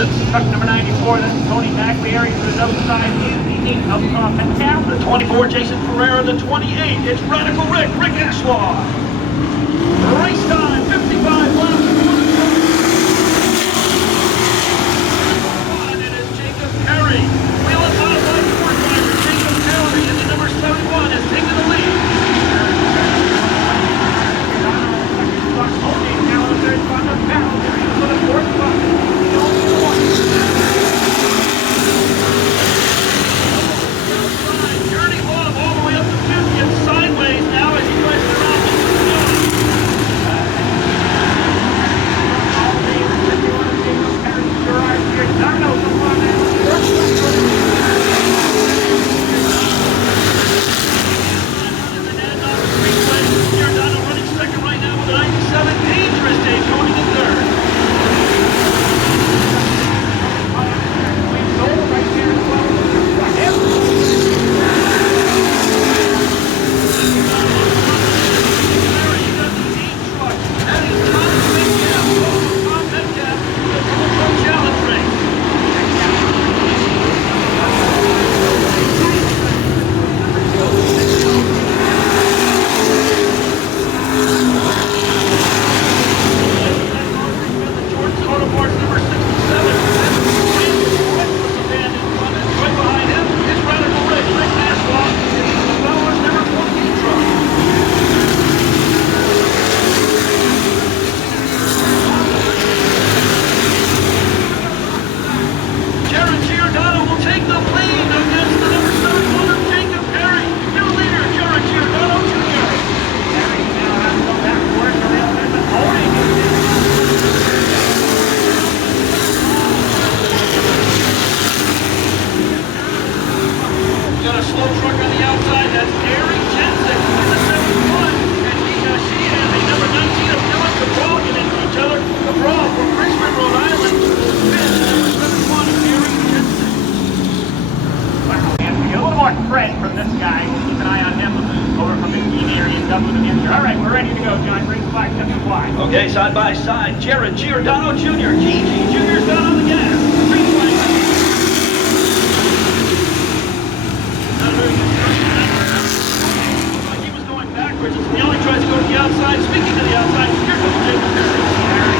Truck number 94, that's Tony McLeary to the outside. Is the 8 of Metcalf. The 24, Jason Ferreira. The 28, it's Radical Rick Ashlaw. Race time, 55 laps. It is Jacob Perry. Wheel and modified four driver Jacob Perry, and the number 71 is taking the lead. Journey Love all the way up to 50 and sideways now as he tries to round Giordano running second right now with a 97. Dangerous Dave Tony in third. Okay, side by side, Jared Giordano Jr. Gigi Jr.'s down on the gas. Green flag. Not a very good start. Looks like he was going backwards. He only tries to go to the outside. Speaking to the outside, here comes Jacob Perry.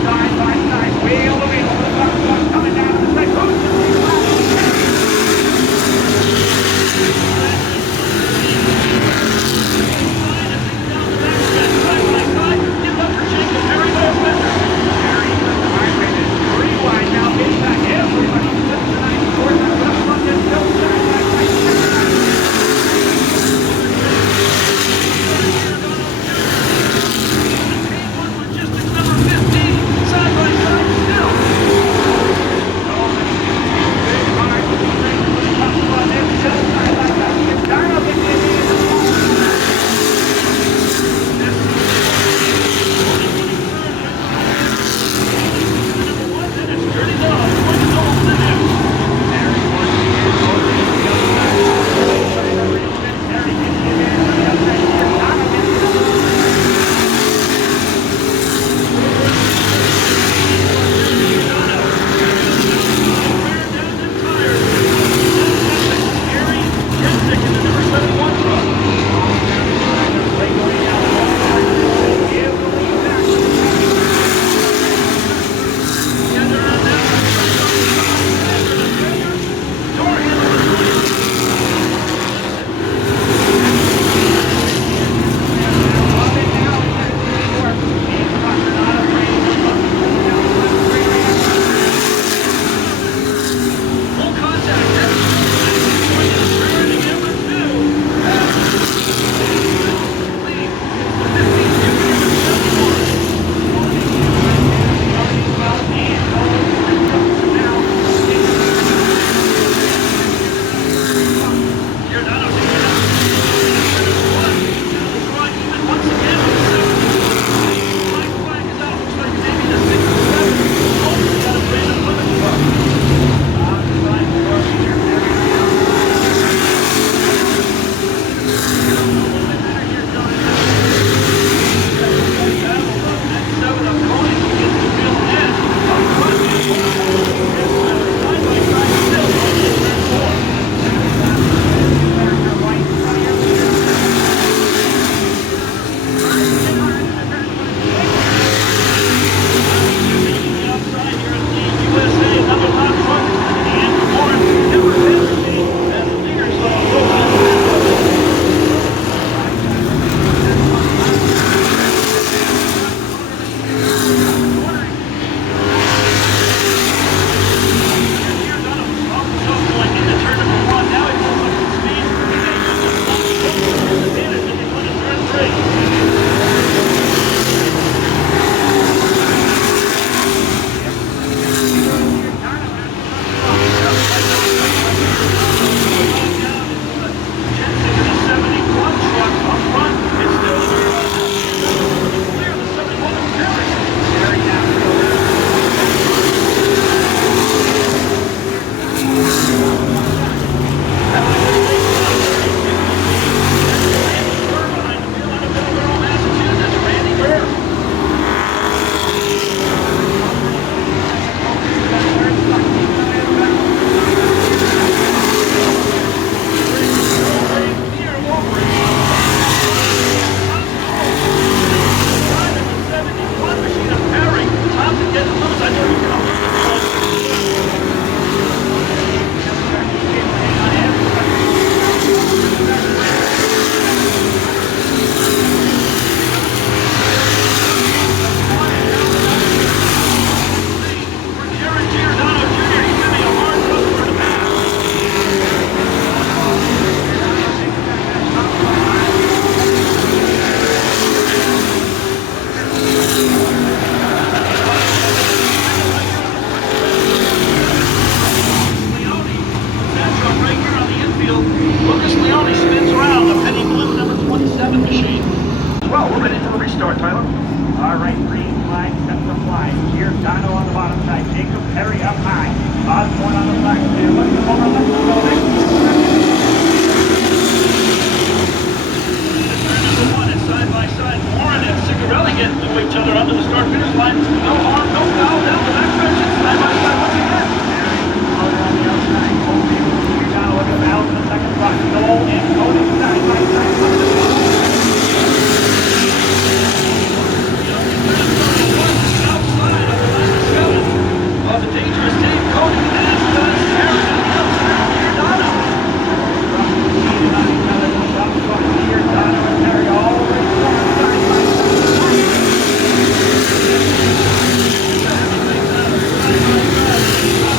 Side by side, wheel to wheel over the bottom, coming down to the second. Give up for Jacob Perry, but it's better. Giordano on the bottom side. Jacob Perry up high. Osborne on the flag clear. Let's come over. Let's go next. Number one is side by side. Warren and Cigarelli get to each other under the start finish line. No harm, no foul. Down the backstretch. Side by side once again. On the outside. Colby with Giordano looking to balance in the second spot. Noel and Cody side by side. Outside of the 97 of the dangerous Dave Cody, as does Aaron on the outside of Giordano. Cheated on each other. Up front. Giordano and Perry all the way forward. Side by side.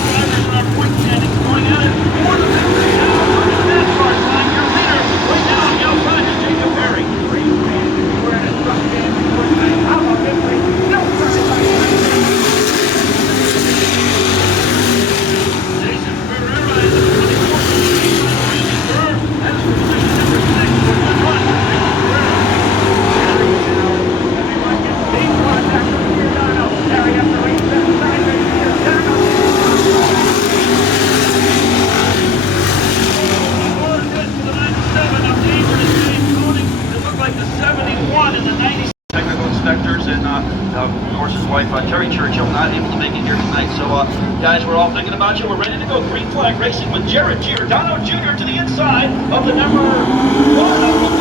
Drivers are point standings going at it for the victory. Now, on the NASCAR time, your leader right now on the outside is Jacob Perry. Great man. We're in a truck game. How about this race? No first by side. Jason Ferreira is in the 24th position. Randy Burr has position number 6 for the run. Jason Ferreira. Everyone gets big contact from Giordano. Perry up the race. Side race. Giordano. Or good for the 97 of dangerous Dave Cody. It looked like the 71 and the 90. Technical inspectors and, of course, his wife, Terry Churchill, not able to make it here tonight. So, guys, we're all thinking about you. We're ready to go. Green flag racing with Jared Giordano Jr. to the inside of the number 1 of the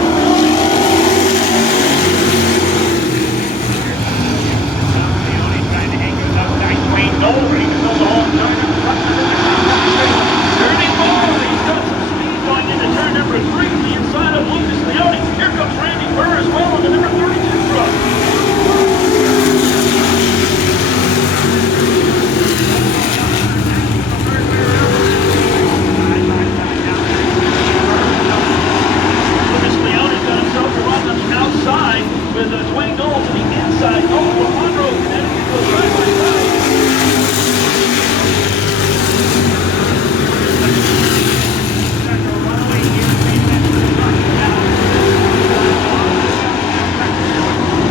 Ernie Moore, he's got some speed going into turn number 3 to the inside of Lucas Leone. Here comes Randy Burr as well on the number 32 truck. Lucas Leone's got himself a run on the outside with Dwayne Knoll to the inside. Knoll from Monroe, Connecticut goes side by side.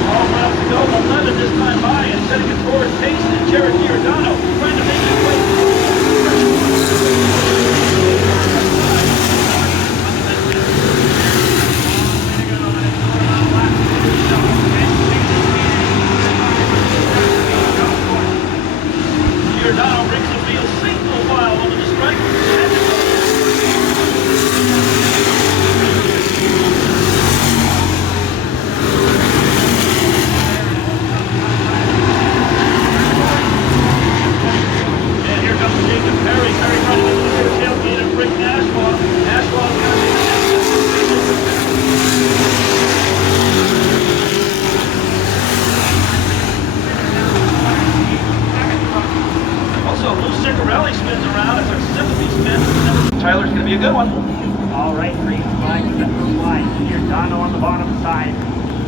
All rounds to go, 11 this time by, and setting it forward pace is Jared Giordano, trying to make his way. Giordano brings the field single file onto the stripe. And here comes Jacob Perry. Perry running into the tailgate of Rick Nashwell. Nashwell's going to be the next. Also, Lou Cigarelli spins around as our sympathy spins. Tyler's going to be a good one. All right, green flag set for fly. Giordano on the bottom side.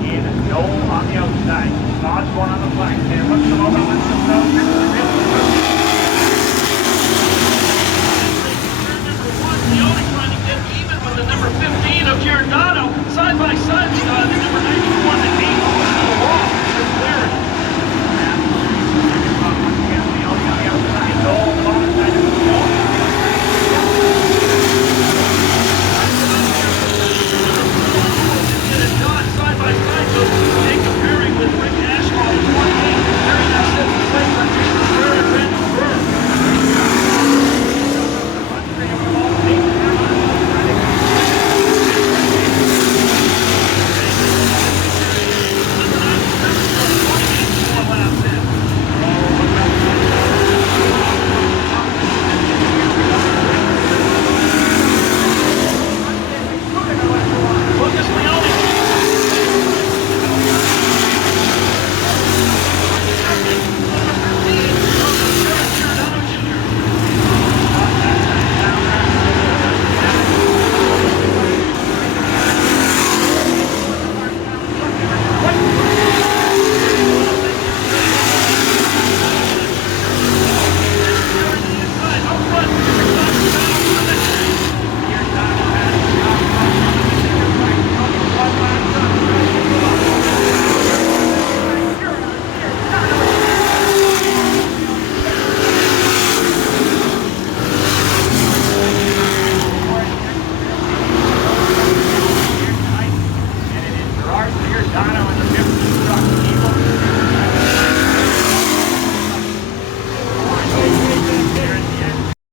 In Noel on the outside. Osborne on the flag there. Let's come over. Let's go. Number 1, Leone trying to get even with the number 15 of Giordano. Side by side, the number 91 that came over to the wall. It's clearing. Leone on the outside. Noel on the bottom side. Get it done. Side by side goes Jacob Perry with Rick Ashwell. 28. Perry now sets the place on Jason Dono